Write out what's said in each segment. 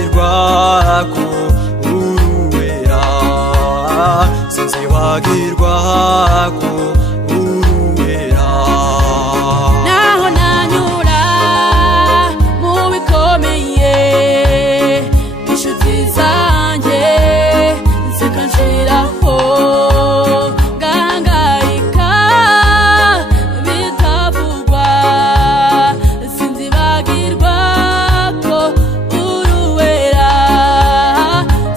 sinzibagirwa ko uruwera, sinzibagirwa ko uruwera. Naho nanyura mu bikomeye, inshuti zanjye zikanshiraho, ngahangayika bitavugwa, sinzibagirwa ko uruwera,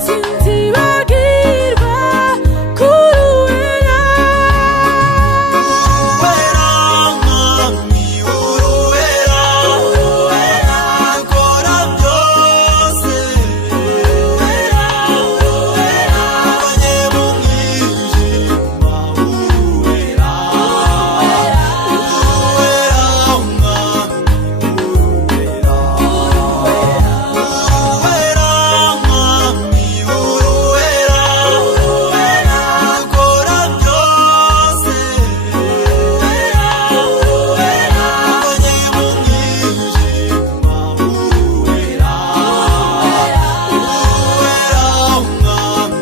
sinzibagirwa ko uruwera. Uruwera mwami, uruwera, uruwera ukora byose, uruwera, uruwera abanye mu mwijima, uruwera, uruwera mwami, uruwera, uruwera mwami, uruwera, uruwera ukora byose, uruwera, uruwera abanye mu mwijima, uruwera, uruwera mwami,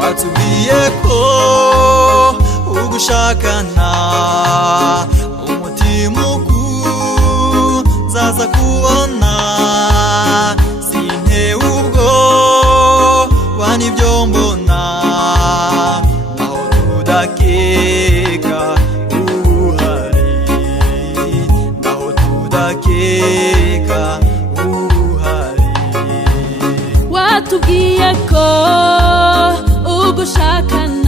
watubwiye ko ugushakana umutima ukuzaza kubona, sintewe ubwoba n'ibyo mbona, naho tudakeka uhari, naho tudakeka uhari. Watubwiye ko ugushakana